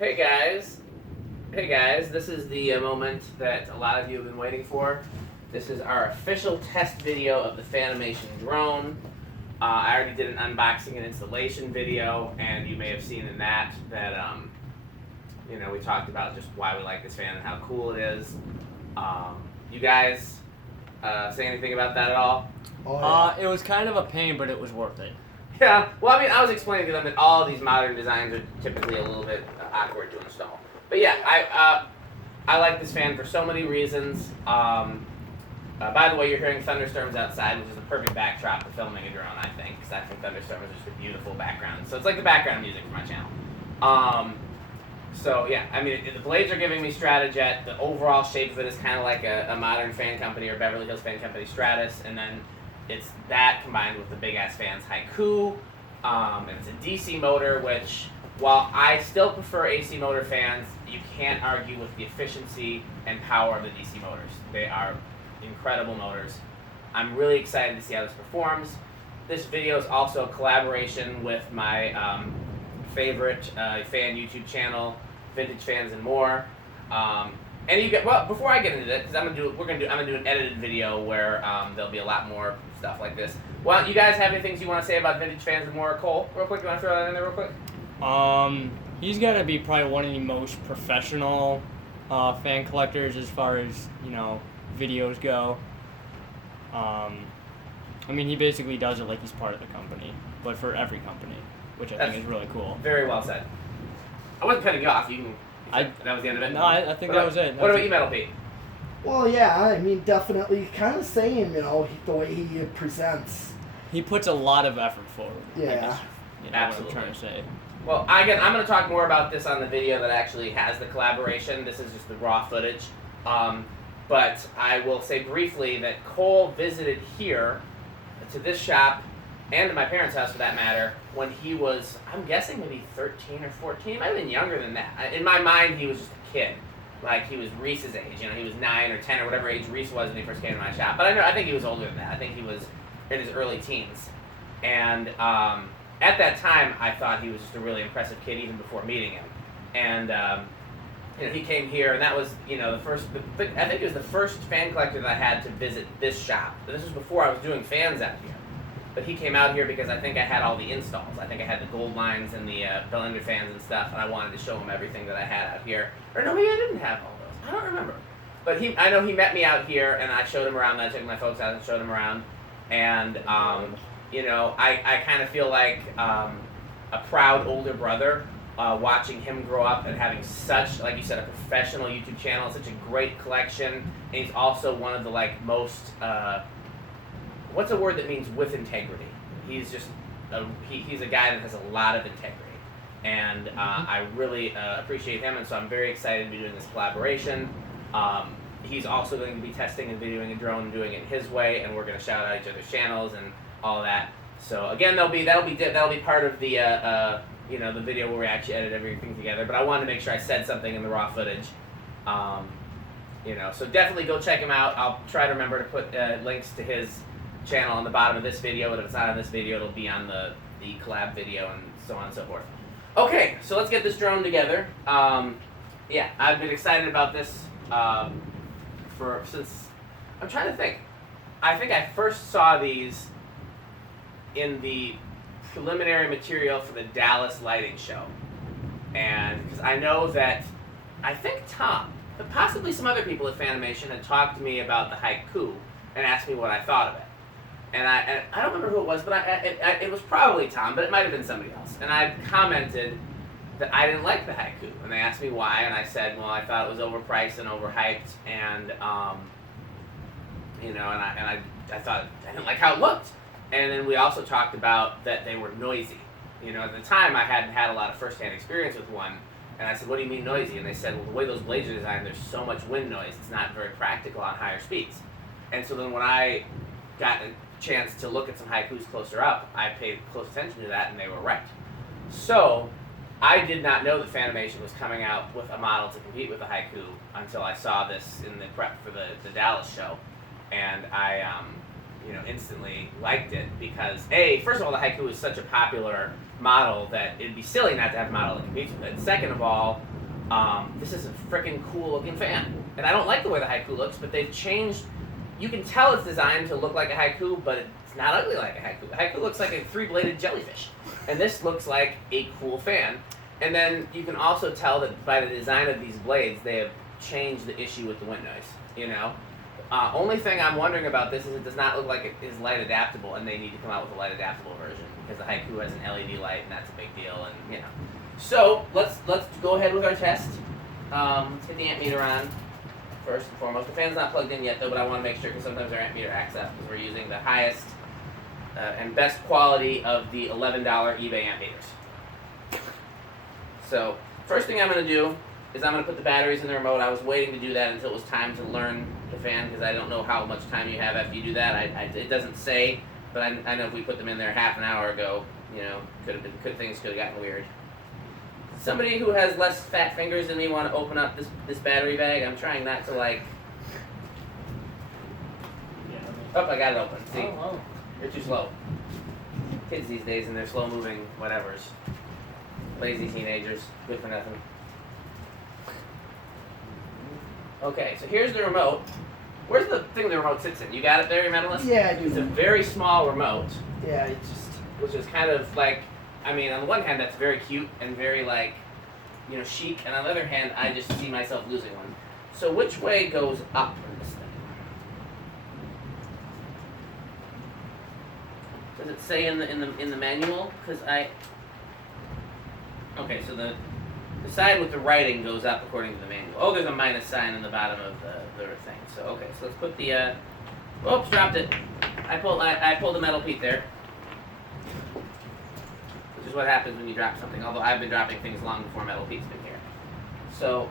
Hey guys, this is the moment that a lot of you have been waiting for. This is our official test video of the Fanimation Drone. I already did an unboxing and installation video, and you may have seen in that we talked about just why we like this fan and how cool it is. You guys say anything about that at all? It was kind of a pain, but it was worth it. Yeah, well, I mean, I was explaining to them that all of these modern designs are typically a little bit awkward to install. But yeah, I like this fan for so many reasons. By the way, you're hearing thunderstorms outside, which is the perfect backdrop for filming a drone, I think, because I think thunderstorms are just a beautiful background. So it's like the background music for my channel. So yeah, I mean, the blades are giving me Stratojet. The overall shape of it is kind of like a modern fan company or Beverly Hills fan company Stratus, and then it's that combined with the big ass fans Haiku, and it's a DC motor, which while I still prefer AC motor fans, you can't argue with the efficiency and power of the DC motors. They are incredible motors. I'm really excited to see how this performs. This video is also a collaboration with my favorite fan YouTube channel, Vintage Fans and More. And you get before I get into it, because I'm gonna do an edited video where there'll be a lot more stuff like this. Well, you guys have any things you want to say about Vintage Fans and More? Cole, real quick, you want to throw that in there real quick? He's gonna be probably one of the most professional fan collectors as far as videos go. I mean, he basically does it like he's part of the company, but for every company, which I think is really cool. Very well said. I wasn't cutting you off. That was the end of it? No, I think that was it. What about you, Metal Pete? Well, yeah, I mean, definitely kind of same, the way he presents. He puts a lot of effort forward. Yeah. Absolutely. What I'm trying to say. Well, I'm going to talk more about this on the video that actually has the collaboration. This is just the raw footage. But I will say briefly that Cole visited here to this shop, and to my parents' house for that matter, when he was, I'm guessing maybe 13 or 14. He might have been younger than that. In my mind, he was just a kid. Like, he was Reese's age. He was 9 or 10 or whatever age Reese was when he first came to my shop. But I think he was older than that. I think he was in his early teens. And at that time, I thought he was just a really impressive kid even before meeting him. And he came here, and that was I think it was the first fan collector that I had to visit this shop. But this was before I was doing fans out here. But he came out here because I think I had all the installs. I think I had the gold lines and the Bellender fans and stuff, and I wanted to show him everything that I had out here. Or no, maybe I didn't have all those. I don't remember. But I know he met me out here, and I showed him around. I took my folks out and showed him around. And I kind of feel like a proud older brother watching him grow up and having such, like you said, a professional YouTube channel, such a great collection. And he's also one of the most what's a word that means with integrity? He's just he's a guy that has a lot of integrity, and I really appreciate him, and so I'm very excited to be doing this collaboration. He's also going to be testing and videoing a drone and doing it his way, and we're going to shout out each other's channels and all that. So again, that'll be part of the the video where we actually edit everything together. But I wanted to make sure I said something in the raw footage. So definitely go check him out. I'll try to remember to put links to his channel on the bottom of this video, but if it's not on this video, it'll be on the collab video and so on and so forth. Okay, so let's get this drone together. Yeah, I've been excited about this since, I'm trying to think. I think I first saw these in the preliminary material for the Dallas lighting show. And because I know that, I think Tom, but possibly some other people at Fanimation had talked to me about the Haiku and asked me what I thought of it. And I don't remember who it was, but it was probably Tom, but it might have been somebody else. And I commented that I didn't like the Haiku, and they asked me why, and I said, well, I thought it was overpriced and overhyped, and I thought I didn't like how it looked. And then we also talked about that they were noisy. At the time I hadn't had a lot of first-hand experience with one, and I said, what do you mean noisy? And they said, well, the way those blades are designed, there's so much wind noise, it's not very practical on higher speeds. And so then when I got a chance to look at some Haikus closer up, I paid close attention to that, and they were right. So I did not know that Fanimation was coming out with a model to compete with the Haiku until I saw this in the prep for the Dallas show, and I instantly liked it because first of all, the Haiku is such a popular model that it'd be silly not to have a model that competes with it. Second of all, this is a freaking cool looking fan, and I don't like the way the Haiku looks, but they've changed. You can tell it's designed to look like a Haiku, but it's not ugly like a Haiku. A Haiku looks like a 3-bladed jellyfish, and this looks like a cool fan. And then you can also tell that by the design of these blades, they have changed the issue with the wind noise. Only thing I'm wondering about this is it does not look like it is light adaptable, and they need to come out with a light adaptable version because the Haiku has an LED light, and that's a big deal. And so let's go ahead with our test. Let's get the ammeter on first and foremost. The fan's not plugged in yet though, but I want to make sure because sometimes our ammeter acts up because we're using the highest and best quality of the $11 eBay ammeters. So first thing I'm going to do is I'm going to put the batteries in the remote. I was waiting to do that until it was time to learn the fan because I don't know how much time you have after you do that. It doesn't say, but I know if we put them in there half an hour ago, things could have gotten weird. Somebody who has less fat fingers than me want to open up this battery bag. I'm trying not to I got it open. See, you're too slow. Kids these days and their slow moving whatevers. Lazy teenagers, good for nothing. Okay, so here's the remote. Where's the thing the remote sits in? You got it there, your medalist? Yeah, I do. It's a very small remote. Yeah, it just... Which is kind of like, on the one hand, that's very cute and very chic, and on the other hand, I just see myself losing one. So which way goes up in this thing? Does it say in the manual? Because okay, so the side with the writing goes up according to the manual. Oh, there's a minus sign in the bottom of the thing. So okay, so let's put the oops, dropped it. I pulled a metal peat there. Which is what happens when you drop something, although I've been dropping things long before metal peat's been here. So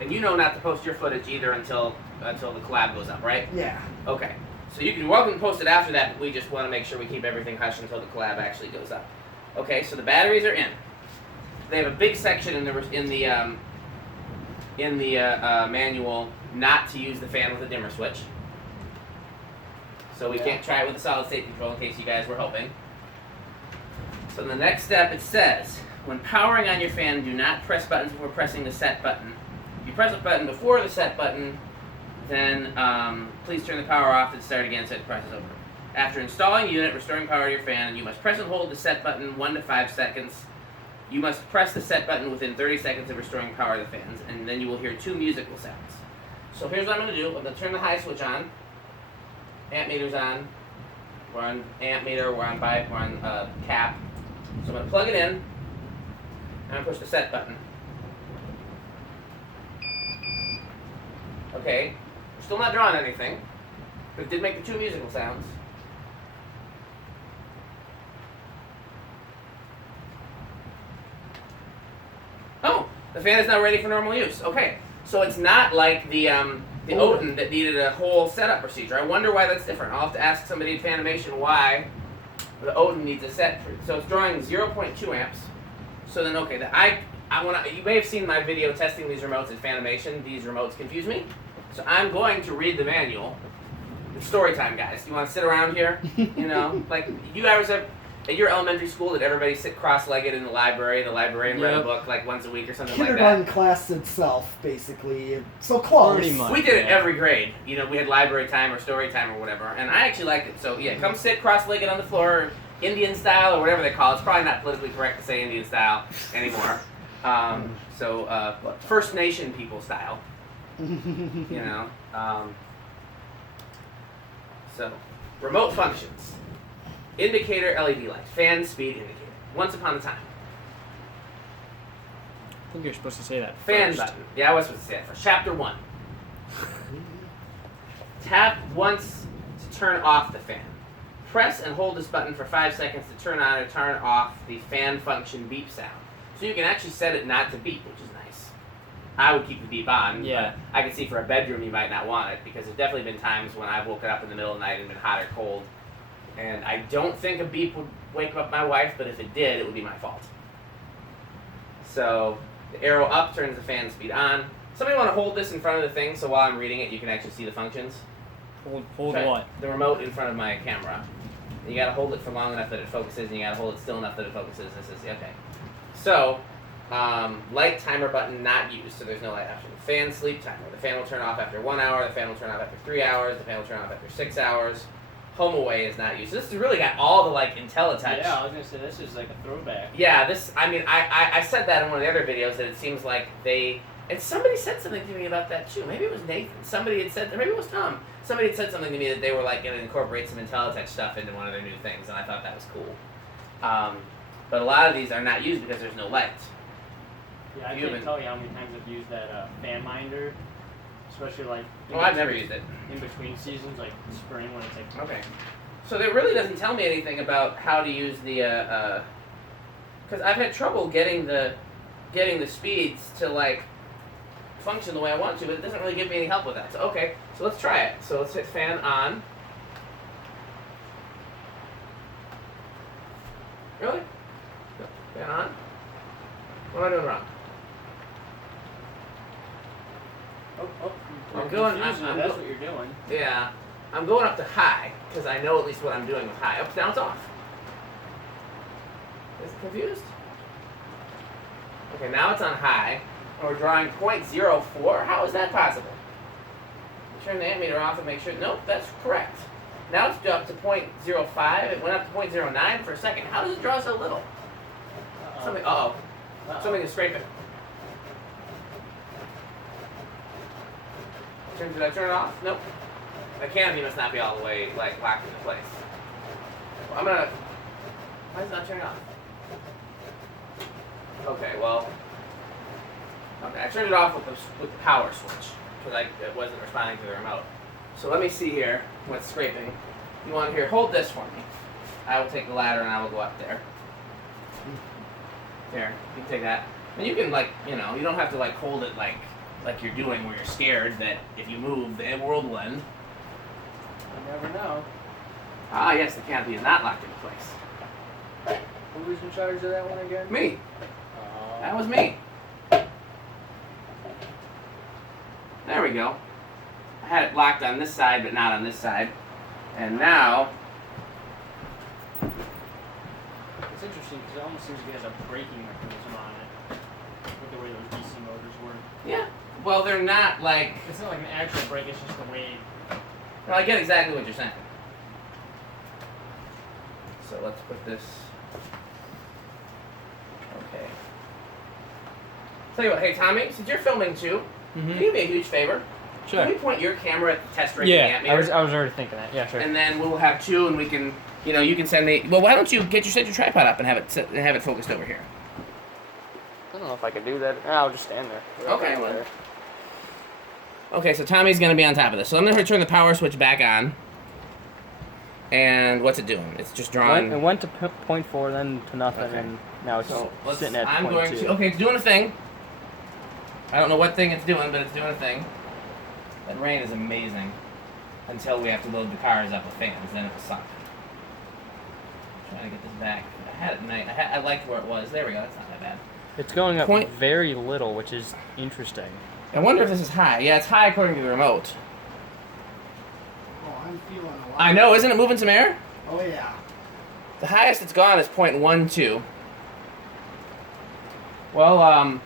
and not to post your footage either until the collab goes up, right? Yeah. Okay. So you're welcome to post it after that, but we just want to make sure we keep everything hushed until the collab actually goes up. Okay, so the batteries are in. They have a big section in the manual not to use the fan with a dimmer switch. So we can't try it with a solid state control in case you guys were hoping. So the next step, it says, when powering on your fan, do not press buttons before pressing the set button. If you press a button before the set button, then please turn the power off and start again so it presses over. After installing the unit, restoring power to your fan, you must press and hold the set button 1 to 5 seconds. You must press the set button within 30 seconds of restoring power to the fans, and then you will hear 2 musical sounds. So here's what I'm going to do. I'm going to turn the high switch on. Amp meter's on. We're on amp meter. We're on cap. So I'm going to plug it in. And I'm going to push the set button. Okay. We're still not drawing anything, but it did make the 2 musical sounds. Oh, the fan is now ready for normal use. Okay, so it's not like the Odin that needed a whole setup procedure. I wonder why that's different. I'll have to ask somebody at Fanimation why the Odin needs a set. So it's drawing 0.2 amps. So then, okay, you may have seen my video testing these remotes at Fanimation. These remotes confuse me. So I'm going to read the manual. It's story time, guys. You want to sit around here? Like you guys have. At your elementary school, did everybody sit cross-legged in the library? The librarian read a book like once a week or something like that? Kindergarten class itself, basically. So close. Pretty much. We did it every grade. We had library time or story time or whatever. And I actually liked it. So, yeah, come sit cross-legged on the floor, Indian style or whatever they call it. It's probably not politically correct to say Indian style anymore. First Nation people style. So, remote functions. Indicator LED light. Fan speed indicator. Once upon a time. I think you're supposed to say that Fan first. button. Yeah, I was supposed to say that first. Chapter 1. Tap once to turn off the fan. Press and hold this button for 5 seconds to turn on or turn off the fan function beep sound. So you can actually set it not to beep, which is nice. I would keep the beep on. Yeah. But I can see for a bedroom you might not want it because there's definitely been times when I've woken up in the middle of the night and been hot or cold. And I don't think a beep would wake up my wife, but if it did, it would be my fault. So the arrow up turns the fan speed on. Somebody want to hold this in front of the thing so while I'm reading it, you can actually see the functions? Hold Try what? The remote in front of my camera. You gotta hold it for long enough that it focuses, and you gotta hold it still enough that it focuses. This is okay. So, light timer button not used, so there's no light option. Fan sleep timer. The fan will turn off after 1 hour. The fan will turn off after 3 hours. The fan will turn off after 6 hours. Home away is not used. So this has really got all the like IntelliTouch. Yeah, I was gonna say this is like a throwback. Yeah, this. I mean, I said that in one of the other videos that it seems like they. And somebody said something to me about that too. Maybe it was Nathan. Somebody had said, or maybe it was Tom. Somebody had said something to me that they were like going to incorporate some IntelliTouch stuff into one of their new things, and I thought that was cool. But a lot of these are not used because there's no light. Yeah, I can't tell you how many times I've used that fan minder, especially like. Oh, I've never used it. In between seasons, like spring when it's like. Okay. So it really doesn't tell me anything about how to use the, because I've had trouble getting the speeds to like function the way I want to, but it doesn't really give me any help with that. So okay, so let's try it. So let's hit fan on. Really? No. Fan on? What am I doing wrong? I'm going. That's what you're doing. Yeah, I'm going up to high because I know at least what I'm doing with high. Up, down, it's off. Is it confused? Okay, now it's on high. And we're drawing 0.04. How is that possible? Turn the ammeter off and make sure. Nope, that's correct. Now it's up to 0.05. It went up to 0.09 for a second. How does it draw so little? Something. Something is scraping. Did I turn it off? Nope. The canopy must not be all the way like locked into place. Well, I'm gonna. Why is it not turning off? Okay, well. Okay, I turned it off with the power switch because it wasn't responding to the remote. So let me see here what's scraping. You want here? Hold this for me. I will take the ladder and I will go up there. Here, you can take that. And you can you don't have to hold it like you're doing where you're scared that if you move, the world will end. You never know. Ah, yes, the canopy is not locked into place. Who was in charge of that one again? Me. That was me. There we go. I had it locked on this side, but not on this side. And now... It's interesting because it almost seems like it has a braking mechanism on it. With the way those DC motors work. Yeah. Well, they're not like... It's not like an actual brake, it's just the way... Well, I get exactly what you're saying. So let's put this... Okay. Tell you what, hey Tommy, since you're filming too, can you do me a huge favor? Sure. Can we point your camera at the test rig? Yeah, I was already thinking that. Yeah, sure. And then we'll have two, and we can, you can send me. Well, why don't you set your tripod up and have it focused over here? I don't know if I could do that. I'll just stand there. Okay. Well. Okay, so Tommy's gonna be on top of this. So I'm gonna turn the power switch back on. And what's it doing? It's just drawing. It went to 0.4, then to nothing, Okay. and now it's sitting at 0.2. I'm going to. Okay, it's doing a thing. I don't know what thing it's doing, but it's doing a thing. That rain is amazing. Until we have to load the cars up with fans, then it will suck. I'm trying to get this back. I had it nice. I liked where it was. There we go. That's not that bad. It's going up very little, which is interesting. I wonder if this is high. Yeah, it's high according to the remote. Oh, I'm feeling a lot. I know. Isn't it moving some air? Oh, yeah. The highest it's gone is 0.12. Well,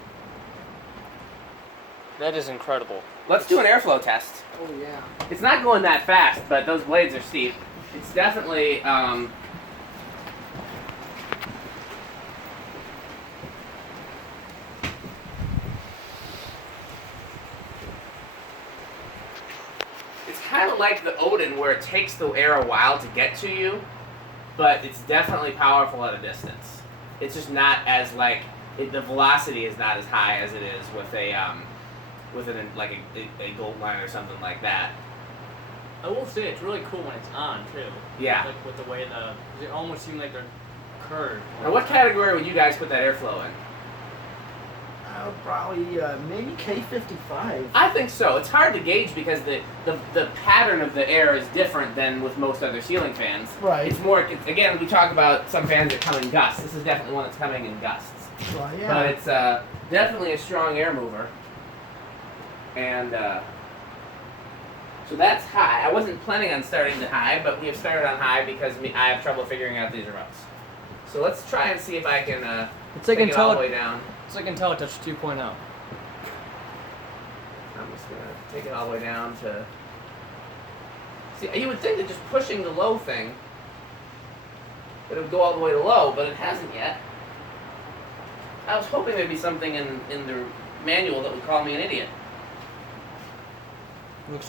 That is incredible. let's do an airflow test. Oh, yeah. It's not going that fast, but those blades are steep. It's definitely, it's kind of like the Odin, where it takes the air a while to get to you, but it's definitely powerful at a distance. It's just not as the velocity is not as high as it is with a gold line or something like that. I will say it's really cool when it's on too. Yeah. Like with the way they almost seem like they're curved. Now, what category would you guys put that airflow in? Probably maybe K55. I think so. It's hard to gauge because the pattern of the air is different than with most other ceiling fans. Right. It's more, again, we talk about some fans that come in gusts. This is definitely one that's coming in gusts. Well, yeah. But it's definitely a strong air mover. And So that's high. I wasn't planning on starting the high, but we have started on high because I have trouble figuring out these remotes. So let's try and see if I can It's take like it all until the way down. it's like until it touches 2.0. I'm just going to take it all the way down to... See, you would think that just pushing the low thing, that it would go all the way to low, but it hasn't yet. I was hoping there'd be something in the manual that would call me an idiot.